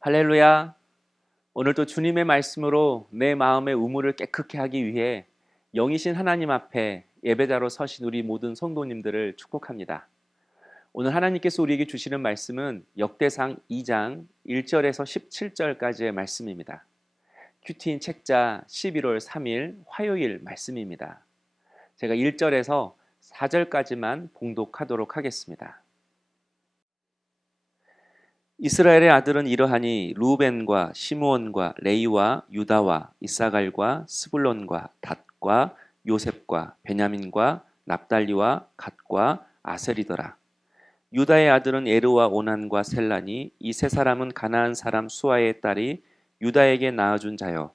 할렐루야. 오늘도 주님의 말씀으로 내 마음의 우물을 깨끗게 하기 위해 영이신 하나님 앞에 예배자로 서신 우리 모든 성도님들을 축복합니다. 오늘 하나님께서 우리에게 주시는 말씀은 역대상 2장 1절에서 17절까지의 말씀입니다. 큐티인 책자 11월 3일 화요일 말씀입니다. 제가 1절에서 4절까지만 봉독하도록 하겠습니다. 이스라엘의 아들은 이러하니 루벤과 시므온과 레이와 유다와 이사갈과 스불론과 닷과 요셉과 베냐민과 납달리와 갓과 아셀이더라. 유다의 아들은 에르와 오난과 셀라니 이 세 사람은 가나안 사람 수아의 딸이 유다에게 낳아준 자요.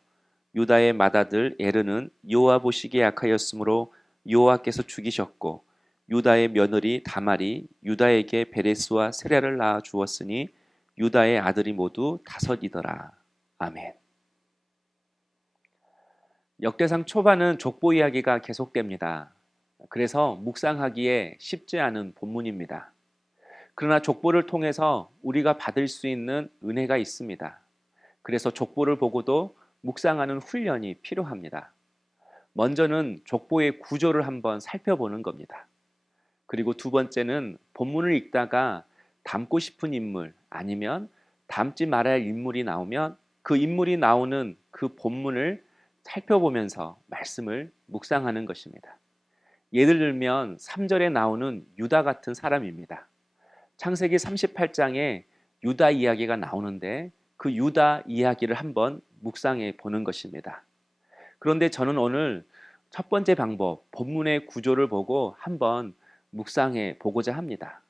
유다의 맏아들 에르는 여호와 보시기에 악하였으므로 여호와께서 죽이셨고 유다의 며느리 다말이 유다에게 베레스와 세랴를 낳아 주었으니 유다의 아들이 모두 5이더라. 아멘. 역대상 초반은 족보 이야기가 계속됩니다. 그래서 묵상하기에 쉽지 않은 본문입니다. 그러나 족보를 통해서 우리가 받을 수 있는 은혜가 있습니다. 그래서 족보를 보고도 묵상하는 훈련이 필요합니다. 먼저는 족보의 구조를 한번 살펴보는 겁니다. 그리고 두 번째는 본문을 읽다가 닮고 싶은 인물 아니면 닮지 말아야 할 인물이 나오면 그 인물이 나오는 그 본문을 살펴보면서 말씀을 묵상하는 것입니다. 예를 들면 3절에 나오는 유다 같은 사람입니다. 창세기 38장에 유다 이야기가 나오는데 그 유다 이야기를 한번 묵상해 보는 것입니다. 그런데 저는 오늘 첫 번째 방법, 본문의 구조를 보고 한번 묵상해 보고자 합니다.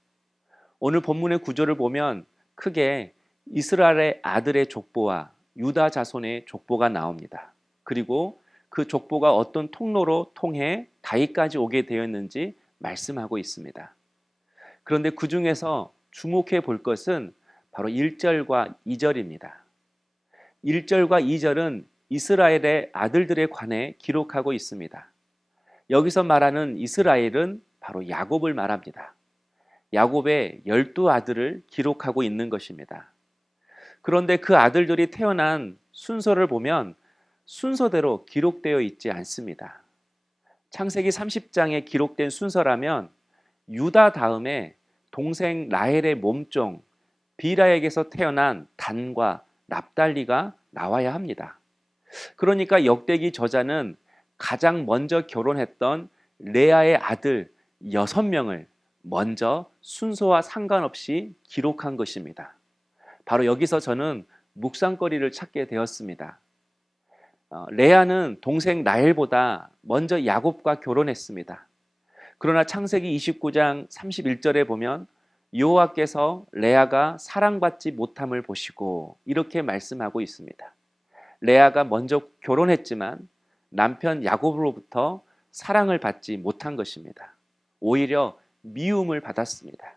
오늘 본문의 구조를 보면 크게 이스라엘의 아들의 족보와 유다 자손의 족보가 나옵니다. 그리고 그 족보가 어떤 통로로 통해 다윗까지 오게 되었는지 말씀하고 있습니다. 그런데 그 중에서 주목해 볼 것은 바로 1절과 2절입니다. 1절과 2절은 이스라엘의 아들들에 관해 기록하고 있습니다. 여기서 말하는 이스라엘은 바로 야곱을 말합니다. 야곱의 12아들을 기록하고 있는 것입니다. 그런데 그 아들들이 태어난 순서를 보면 순서대로 기록되어 있지 않습니다. 창세기 30장에 기록된 순서라면 유다 다음에 동생 라헬의 몸종 비라에게서 태어난 단과 납달리가 나와야 합니다. 그러니까 역대기 저자는 가장 먼저 결혼했던 레아의 아들 6명을 먼저 순서와 상관없이 기록한 것입니다. 바로 여기서 저는 묵상거리를 찾게 되었습니다. 레아는 동생 라헬보다 먼저 야곱과 결혼했습니다. 그러나 창세기 29장 31절에 보면 여호와께서 레아가 사랑받지 못함을 보시고 이렇게 말씀하고 있습니다. 레아가 먼저 결혼했지만 남편 야곱으로부터 사랑을 받지 못한 것입니다. 오히려 미움을 받았습니다.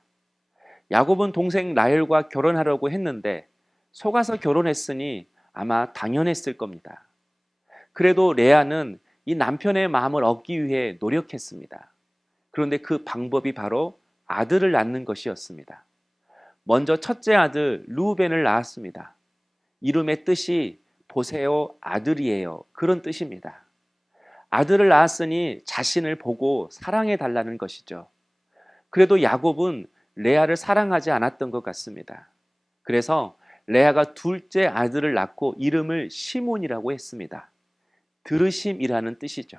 야곱은 동생 라헬과 결혼하려고 했는데 속아서 결혼했으니 아마 당연했을 겁니다. 그래도 레아는 이 남편의 마음을 얻기 위해 노력했습니다. 그런데 그 방법이 바로 아들을 낳는 것이었습니다. 먼저 첫째 아들 루벤을 낳았습니다. 이름의 뜻이 보세요, 아들이에요. 그런 뜻입니다. 아들을 낳았으니 자신을 보고 사랑해 달라는 것이죠. 그래도 야곱은 레아를 사랑하지 않았던 것 같습니다. 그래서 레아가 둘째 아들을 낳고 이름을 시몬이라고 했습니다. 들으심이라는 뜻이죠.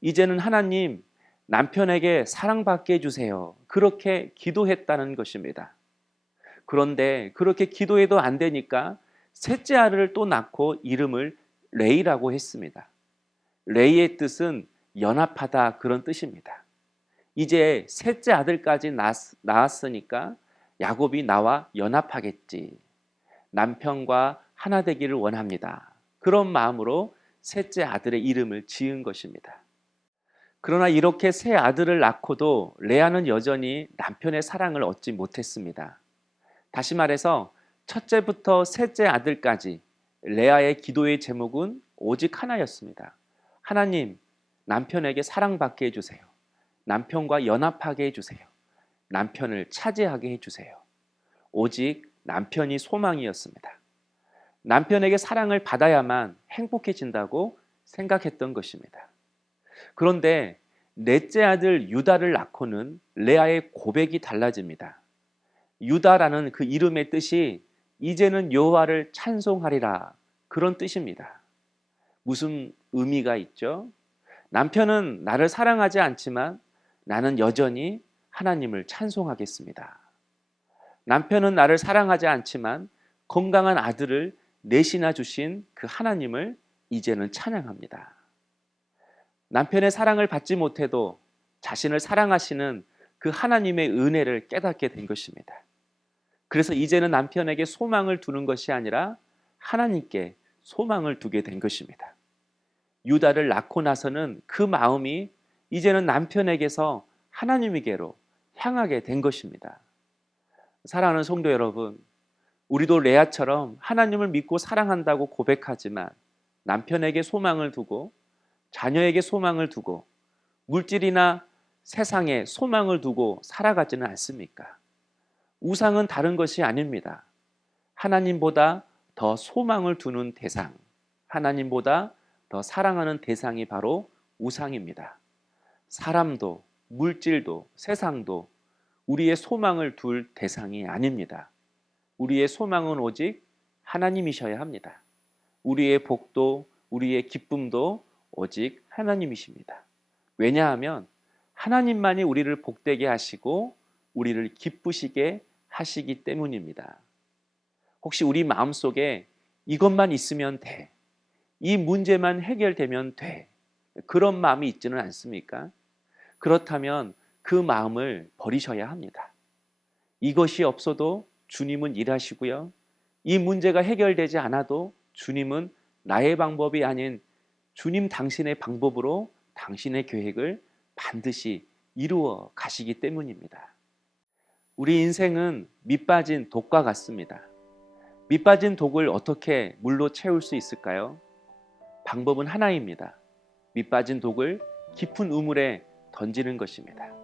이제는 하나님, 남편에게 사랑받게 해주세요. 그렇게 기도했다는 것입니다. 그런데 그렇게 기도해도 안 되니까 셋째 아들을 또 낳고 이름을 레이라고 했습니다. 레이의 뜻은 연합하다 그런 뜻입니다. 이제 셋째 아들까지 낳았으니까 야곱이 나와 연합하겠지. 남편과 하나 되기를 원합니다. 그런 마음으로 셋째 아들의 이름을 지은 것입니다. 그러나 이렇게 세 아들을 낳고도 레아는 여전히 남편의 사랑을 얻지 못했습니다. 다시 말해서 첫째부터 셋째 아들까지 레아의 기도의 제목은 오직 하나였습니다. 하나님, 남편에게 사랑받게 해주세요. 남편과 연합하게 해주세요. 남편을 차지하게 해주세요. 오직 남편이 소망이었습니다. 남편에게 사랑을 받아야만 행복해진다고 생각했던 것입니다. 그런데 넷째 아들 유다를 낳고는 레아의 고백이 달라집니다. 유다라는 그 이름의 뜻이 이제는 여호와를 찬송하리라, 그런 뜻입니다. 무슨 의미가 있죠? 남편은 나를 사랑하지 않지만 나는 여전히 하나님을 찬송하겠습니다. 남편은 나를 사랑하지 않지만 건강한 아들을 넷이나 주신 그 하나님을 이제는 찬양합니다. 남편의 사랑을 받지 못해도 자신을 사랑하시는 그 하나님의 은혜를 깨닫게 된 것입니다. 그래서 이제는 남편에게 소망을 두는 것이 아니라 하나님께 소망을 두게 된 것입니다. 유다를 낳고 나서는 그 마음이 이제는 남편에게서 하나님에게로 향하게 된 것입니다. 사랑하는 성도 여러분, 우리도 레아처럼 하나님을 믿고 사랑한다고 고백하지만 남편에게 소망을 두고 자녀에게 소망을 두고 물질이나 세상에 소망을 두고 살아가지는 않습니까? 우상은 다른 것이 아닙니다. 하나님보다 더 소망을 두는 대상, 하나님보다 더 사랑하는 대상이 바로 우상입니다. 사람도 물질도 세상도 우리의 소망을 둘 대상이 아닙니다. 우리의 소망은 오직 하나님이셔야 합니다. 우리의 복도 우리의 기쁨도 오직 하나님이십니다. 왜냐하면 하나님만이 우리를 복되게 하시고 우리를 기쁘시게 하시기 때문입니다. 혹시 우리 마음속에 이것만 있으면 돼, 이 문제만 해결되면 돼, 그런 마음이 있지는 않습니까? 그렇다면 그 마음을 버리셔야 합니다. 이것이 없어도 주님은 일하시고요, 이 문제가 해결되지 않아도 주님은 나의 방법이 아닌 주님 당신의 방법으로 당신의 계획을 반드시 이루어 가시기 때문입니다. 우리 인생은 밑빠진 독과 같습니다. 밑빠진 독을 어떻게 물로 채울 수 있을까요? 방법은 하나입니다. 밑빠진 독을 깊은 우물에 던지는 것입니다.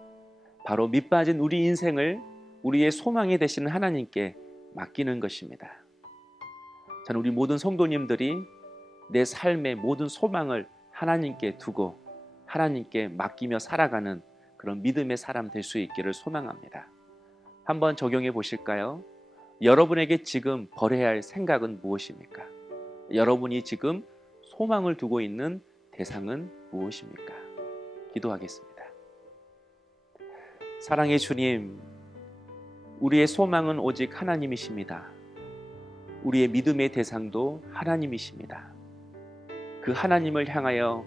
바로 밑빠진 우리 인생을 우리의 소망이 되시는 하나님께 맡기는 것입니다. 저는 우리 모든 성도님들이 내 삶의 모든 소망을 하나님께 두고 하나님께 맡기며 살아가는 그런 믿음의 사람 될 수 있기를 소망합니다. 한번 적용해 보실까요? 여러분에게 지금 버려야 할 생각은 무엇입니까? 여러분이 지금 소망을 두고 있는 대상은 무엇입니까? 기도하겠습니다. 사랑의 주님, 우리의 소망은 오직 하나님이십니다. 우리의 믿음의 대상도 하나님이십니다. 그 하나님을 향하여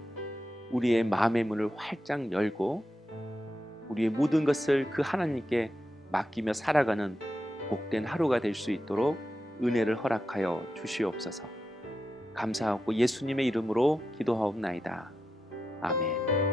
우리의 마음의 문을 활짝 열고 우리의 모든 것을 그 하나님께 맡기며 살아가는 복된 하루가 될 수 있도록 은혜를 허락하여 주시옵소서. 감사하고 예수님의 이름으로 기도하옵나이다. 아멘.